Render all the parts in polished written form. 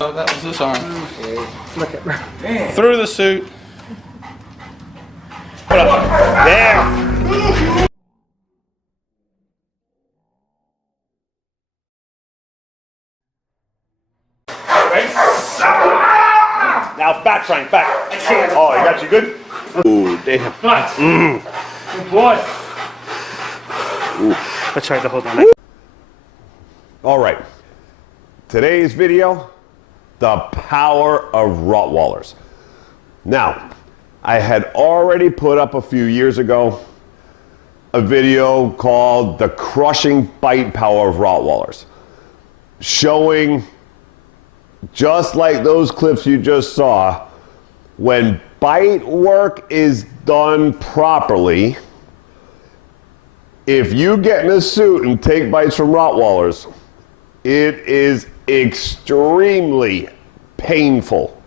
Oh, that was this arm. Look at me. Through the suit. There. Now back, Frank, back. Oh, you got you good? Ooh, damn. Good boy. I tried to hold on. All right. Today's video, the power of Rottweilers. Now, I had already put up a few years ago a video called The Crushing Bite Power of Rottweilers, showing, just like those clips you just saw, when bite work is done properly, if you get in a suit and take bites from Rottweilers, it is extremely painful.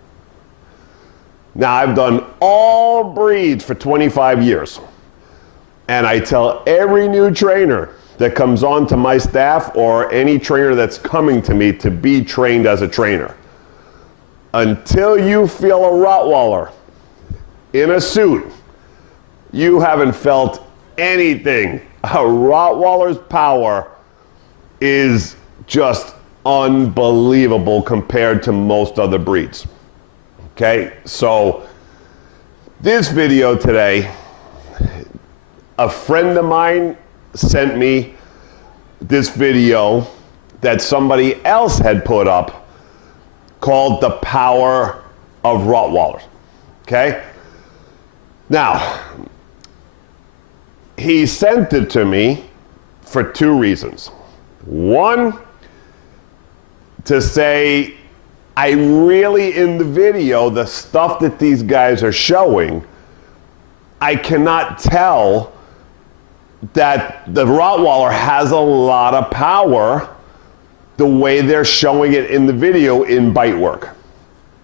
Now, I've done all breeds for 25 years, and I tell every new trainer that comes on to my staff or any trainer that's coming to me to be trained as a trainer, until you feel a Rottweiler in a suit, you haven't felt anything. A Rottweiler's power is just unbelievable compared to most other breeds. Okay, so this video today, a friend of mine sent me this video that somebody else had put up called The Power of Rottweilers. Okay, now he sent it to me for two reasons. One, to say, I really, in the video, the stuff that these guys are showing, I cannot tell that the Rottweiler has a lot of power the way they're showing it in the video in bite work.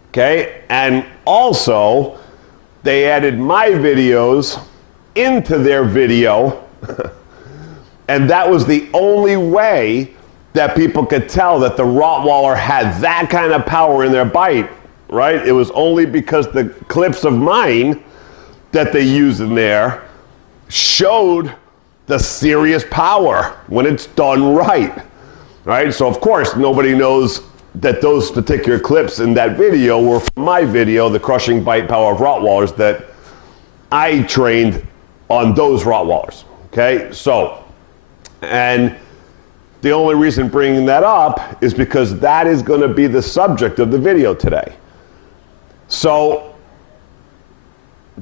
Okay? And also, they added my videos into their video, and that was the only way that people could tell that the Rottweiler had that kind of power in their bite, right? It was only because the clips of mine that they used in there showed the serious power when it's done right, right? So of course, nobody knows that those particular clips in that video were from my video, The Crushing Bite Power of Rottweilers, that I trained on those Rottweilers, okay? So, and the only reason bringing that up is because that is going to be the subject of the video today. So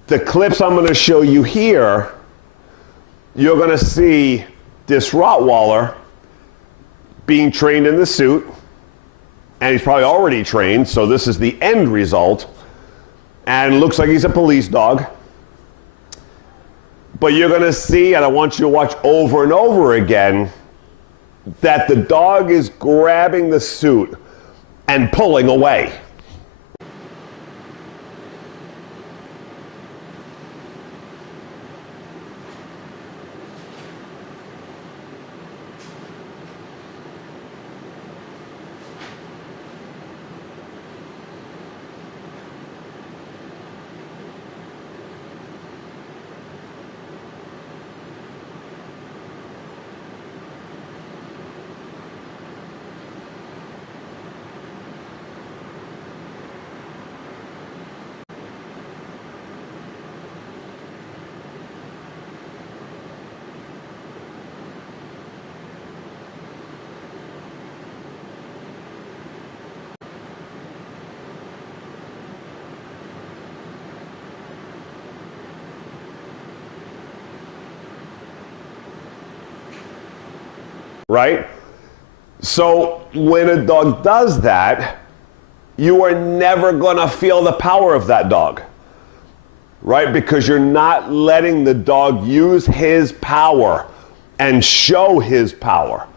the clips I'm going to show you here, you're going to see this Rottweiler being trained in the suit, and he's probably already trained, so this is the end result, and it looks like he's a police dog. But you're going to see, and I want you to watch over and over again, that the dog is grabbing the suit and pulling away. Right? So when a dog does that, you are never going to feel the power of that dog, right? Because you're not letting the dog use his power and show his power,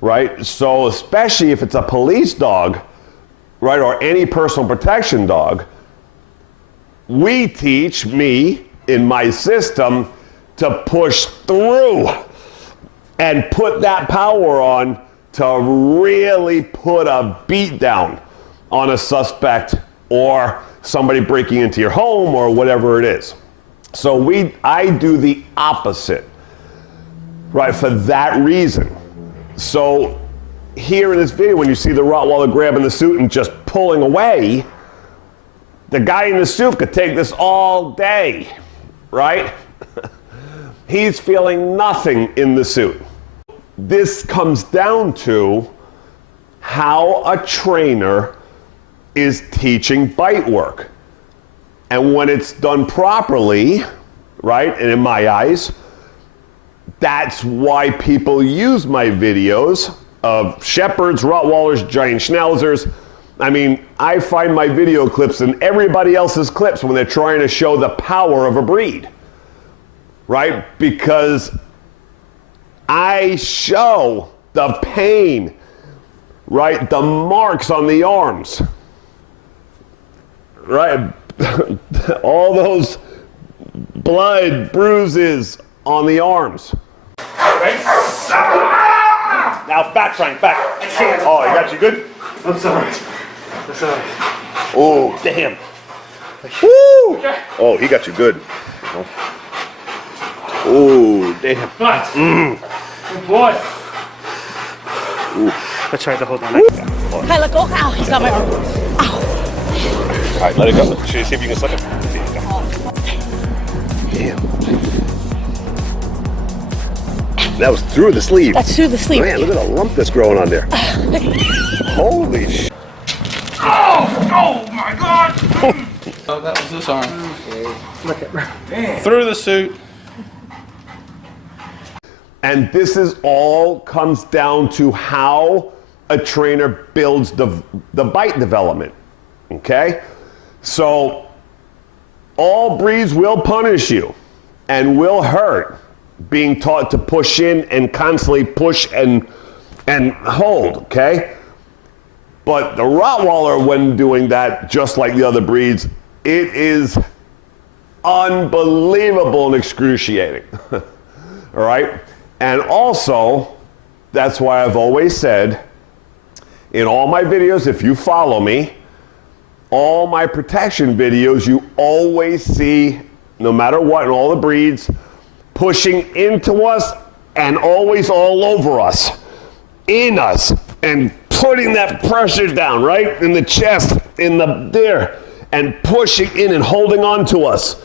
right? So especially if it's a police dog, right, or any personal protection dog, we teach me in my system to push through and put that power on to really put a beat down on a suspect or somebody breaking into your home or whatever it is. So I do the opposite, right, for that reason. So here in this video, when you see the Rottweiler grabbing the suit and just pulling away, the guy in the suit could take this all day, right? He's feeling nothing in the suit. This comes down to how a trainer is teaching bite work. And when it's done properly, right, and in my eyes, that's why people use my videos of Shepherds, Rottweilers, Giant Schnauzers. I mean, I find my video clips in everybody else's clips when they're trying to show the power of a breed, right? Because I show the pain, right? The marks on the arms, right? All those blood, bruises on the arms. Right? Now back, Frank, back. Oh, he got you good? I'm sorry. I'm sorry. Oh, damn. Woo! Oh, he got you good. Oh, damn. But, good boy. I tried to hold on. Hey, let go. Ow, he's got my arm. Ow. All right, let it go. See if you can suck it. Damn. That was through the sleeve. That's through the sleeve. Man, look at the lump that's growing on there. Holy shit. Oh my God! Oh, that was this arm. Look at Through the suit. And this is all comes down to how a trainer builds the bite development, okay? So all breeds will punish you and will hurt being taught to push in and constantly push and hold, okay? But the Rottweiler, when doing that, just like the other breeds, it is unbelievable and excruciating, all right? And also, that's why I've always said, in all my videos, if you follow me, all my protection videos, you always see, no matter what, in all the breeds, pushing into us and always all over us, in us, and putting that pressure down, right? In the chest, in the there, and pushing in and holding on to us.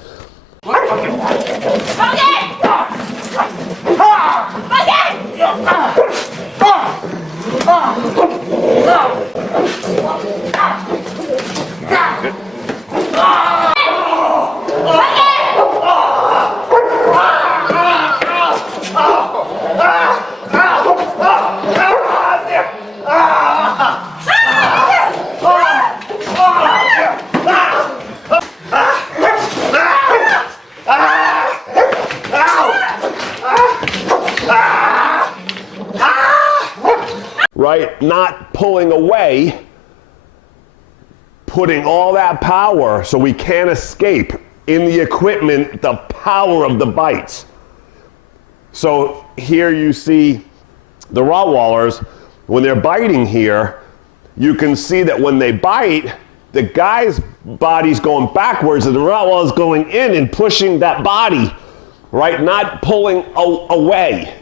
Right? Not pulling away, putting all that power so we can't escape in the equipment, the power of the bites. So here you see the Rottweilers, when they're biting here, you can see that when they bite, the guy's body's going backwards and the Rottweiler's going in and pushing that body, right? Not pulling away.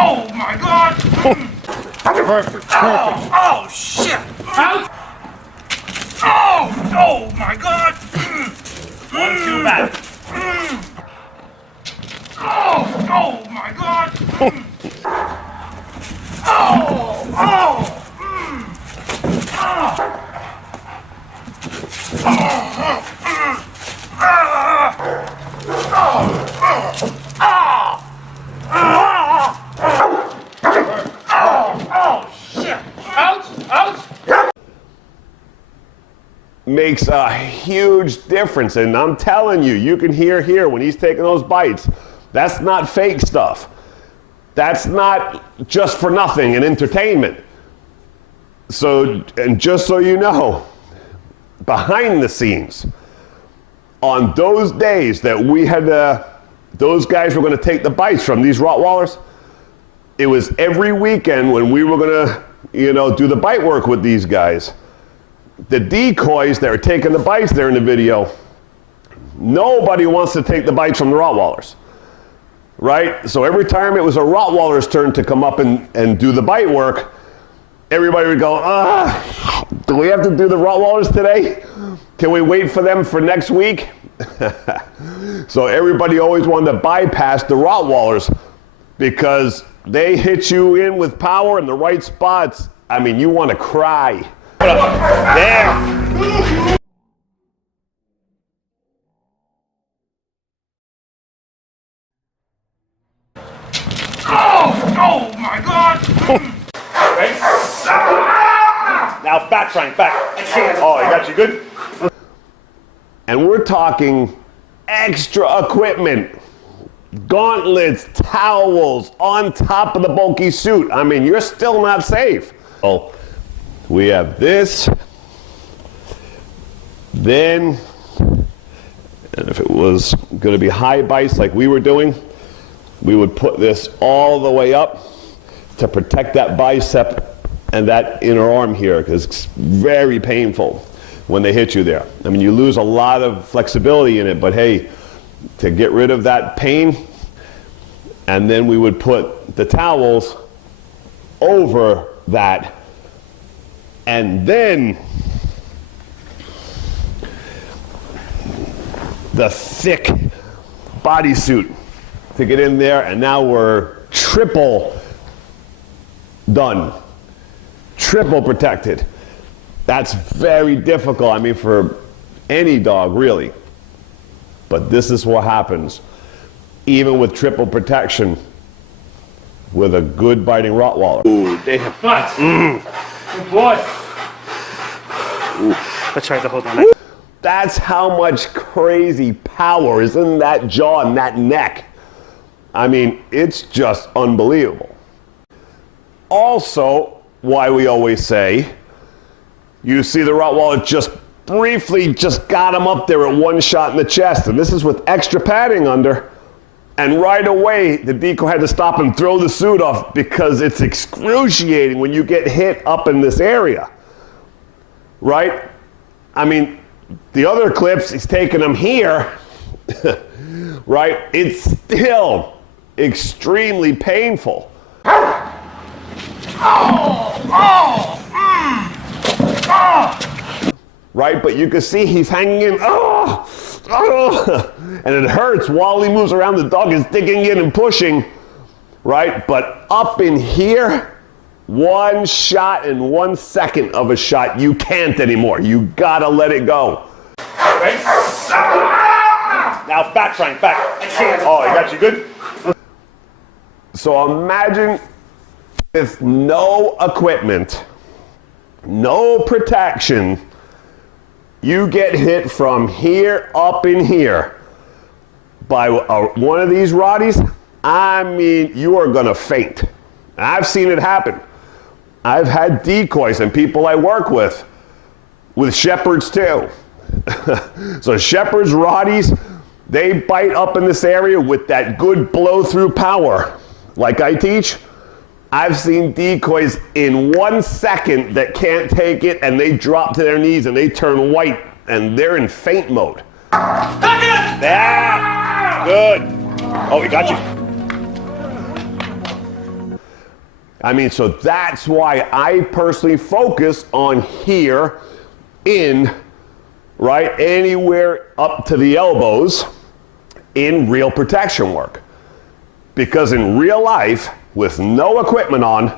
Oh my God! Perfect. Oh shit! Out! Oh my God! 1, 2 back. Oh my God! Makes a huge difference, and I'm telling you, you can hear here when he's taking those bites, That's not fake stuff. That's not just for nothing and entertainment. So, and just so you know, behind the scenes, on those days that we had, those guys were going to take the bites from these Rottweilers, it was every weekend when we were going to, do the bite work with these guys. The decoys that were taking the bites there in the video, nobody wants to take the bites from the Rottweilers, right? So every time it was a Rottweiler's turn to come up and do the bite work, everybody would go, do we have to do the Rottweilers today? Can we wait for them for next week? So everybody always wanted to bypass the Rottweilers because they hit you in with power in the right spots. I mean, you want to cry. There. Oh my God! Ready? Now back, Frank, back. Oh, you got you good? And we're talking extra equipment, gauntlets, towels, on top of the bulky suit. I mean, you're still not safe. Oh, we have this, then, and if it was going to be high bites like we were doing, we would put this all the way up to protect that bicep and that inner arm here, because it's very painful when they hit you there. I mean, you lose a lot of flexibility in it, but hey, to get rid of that pain, and then we would put the towels over that, and then the thick bodysuit to get in there, and now we're triple done, triple protected. That's very difficult, I mean, for any dog, really. But this is what happens, even with triple protection, with a good biting Rottweiler. Ooh, damn. Good boy. Ooh, let's try to hold on. That's how much crazy power is in that jaw and that neck. I mean, it's just unbelievable. Also, why we always say, you see the Rottweiler just briefly just got him up there at one shot in the chest, and this is with extra padding under, and right away the decoy had to stop and throw the suit off because it's excruciating when you get hit up in this area, right? I mean, the other clips, he's taking them here, right? It's still extremely painful. Right, but you can see he's hanging in, and it hurts while he moves around. The dog is digging in and pushing, right? But up in here, one shot and 1 second of a shot, you can't anymore. You gotta let it go. Ready? Now back, Frank, back. Oh, you got you good? So imagine with no equipment, no protection, you get hit from here up in here by one of these Rotties, I mean, you are gonna faint. I've seen it happen. I've had decoys and people I work with shepherds too. So shepherds, Rotties, they bite up in this area with that good blow through power. Like I teach, I've seen decoys in 1 second that can't take it, and they drop to their knees and they turn white and they're in faint mode. Yeah, good. Oh, we got you. I mean, so that's why I personally focus on here in, right, anywhere up to the elbows in real protection work. Because in real life, with no equipment on,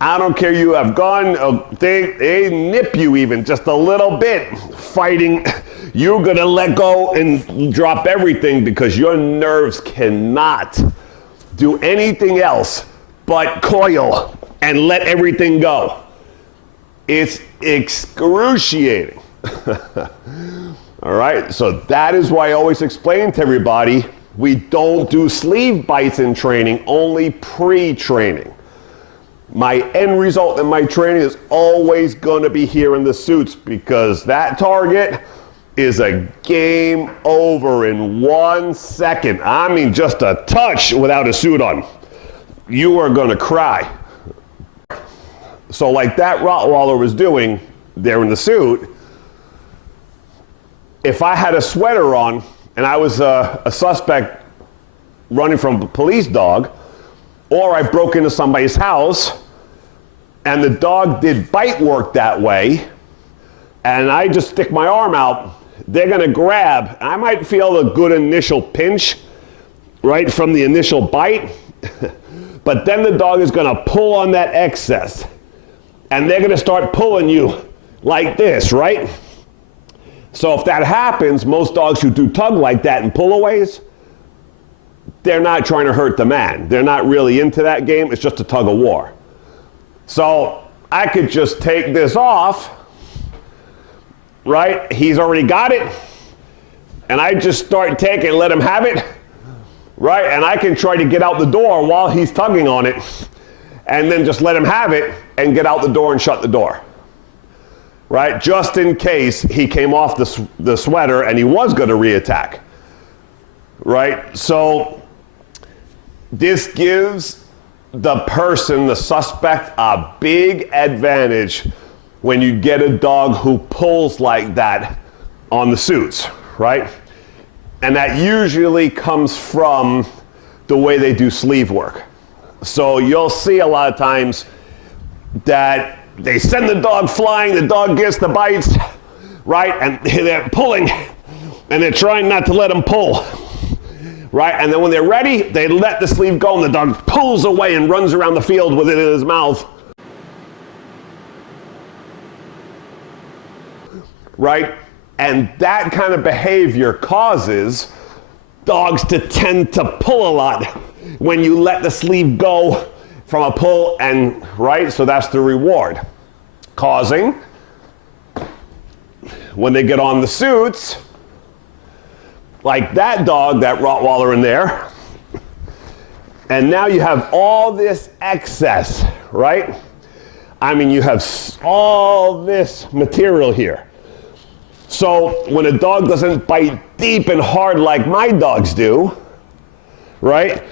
I don't care, you have gone, they nip you even just a little bit fighting, you're gonna let go and drop everything because your nerves cannot do anything else but coil and let everything go. It's excruciating. All right, so that is why I always explain to everybody, We don't do sleeve bites in training, only pre-training. My end result in my training is always going to be here in the suits, because that target is a game over in 1 second. I mean, just a touch without a suit on. You are going to cry. So like that Rottweiler was doing there in the suit, if I had a sweater on and I was a suspect running from a police dog, or I broke into somebody's house and the dog did bite work that way, and I just stick my arm out, they're gonna grab. I might feel a good initial pinch, right, from the initial bite, but then the dog is gonna pull on that excess, and they're gonna start pulling you like this, right? So if that happens, most dogs who do tug like that and pullaways, they're not trying to hurt the man. They're not really into that game. It's just a tug of war. So I could just take this off, right? He's already got it. And I just start taking, let him have it, right? And I can try to get out the door while he's tugging on it, and then just let him have it and get out the door and shut the door. Right, just in case he came off the sweater and he was going to reattack. Right, so this gives the person, the suspect, a big advantage when you get a dog who pulls like that on the suits, right? And that usually comes from the way they do sleeve work. So you'll see a lot of times that they send the dog flying, the dog gets the bites, right? And they're pulling, and they're trying not to let them pull, right? And then when they're ready, they let the sleeve go, and the dog pulls away and runs around the field with it in his mouth, right? And that kind of behavior causes dogs to tend to pull a lot when you let the sleeve go from a pull, and right, so that's the reward. Causing, when they get on the suits, like that dog, that Rottweiler in there, and now you have all this excess, right? I mean, you have all this material here. So when a dog doesn't bite deep and hard like my dogs do, right?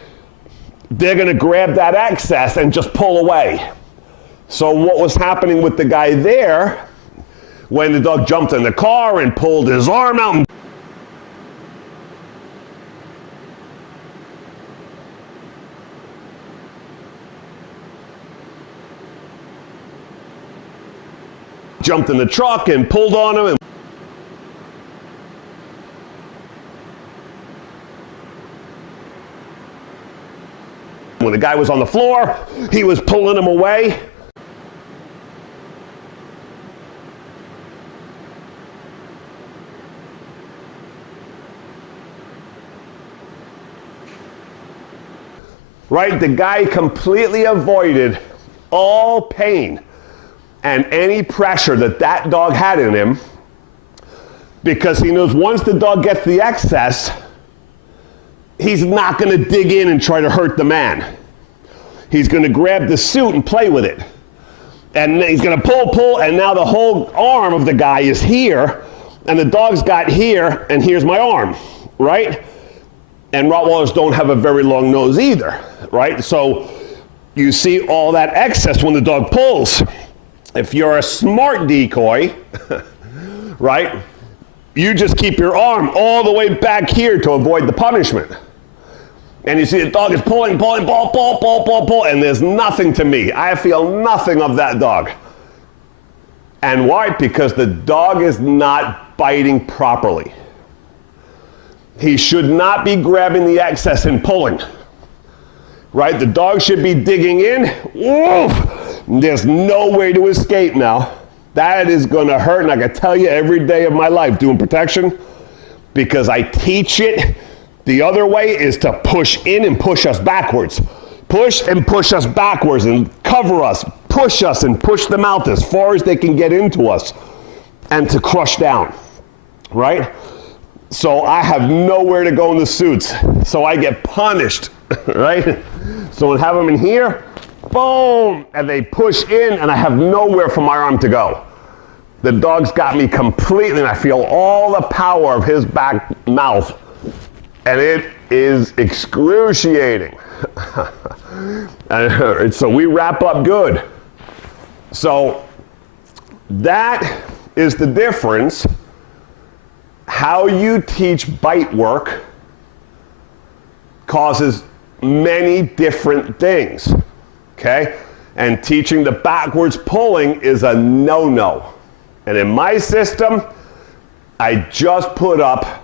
They're gonna grab that excess and just pull away. So what was happening with the guy there, when the dog jumped in the car and pulled his arm out and jumped in the truck and pulled on him, and when the guy was on the floor, he was pulling him away. Right? The guy completely avoided all pain and any pressure that that dog had in him, because he knows once the dog gets the excess, he's not going to dig in and try to hurt the man. He's going to grab the suit and play with it. And he's going to pull, and now the whole arm of the guy is here, and the dog's got here, and here's my arm, right? And Rottweilers don't have a very long nose either, right? So you see all that excess when the dog pulls. If you're a smart decoy, right, you just keep your arm all the way back here to avoid the punishment. And you see the dog is pulling, pull, and there's nothing to me. I feel nothing of that dog. And why? Because the dog is not biting properly. He should not be grabbing the excess and pulling, right? The dog should be digging in. Woof! There's no way to escape now. That is going to hurt, and I can tell you every day of my life doing protection, because I teach it. The other way is to push in and push us backwards. Push and push us backwards and cover us, push us and push them out as far as they can get into us, and to crush down, right? So I have nowhere to go in the suits. So I get punished, right? So I have them in here, boom, and they push in, and I have nowhere for my arm to go. The dog's got me completely, and I feel all the power of his back mouth, and it is excruciating. And so we wrap up good. So that is the difference. How you teach bite work causes many different things, okay? And teaching the backwards pulling is a no-no. And in my system, I just put up,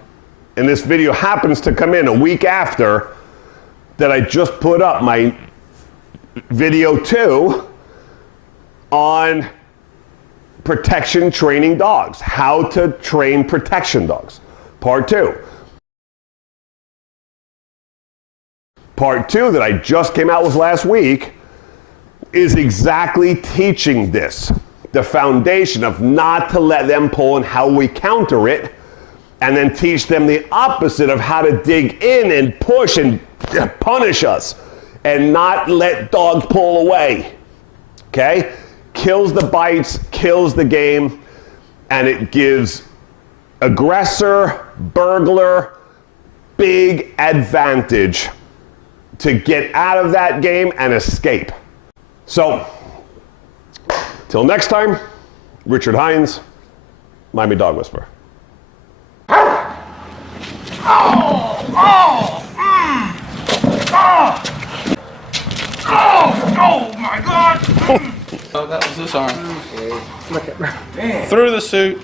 and this video happens to come in a week after that I just put up my video 2 on protection training dogs, how to train protection dogs, part 2. Part 2 that I just came out with last week is exactly teaching this, the foundation of not to let them pull and how we counter it, and then teach them the opposite of how to dig in and push and punish us and not let dogs pull away, okay? Kills the bites, kills the game, and it gives aggressor, burglar, big advantage to get out of that game and escape. So, till next time, Richard Hines, Miami Dog Whisperer. Oh my God! Oh, that was this arm. Look at Through the suit.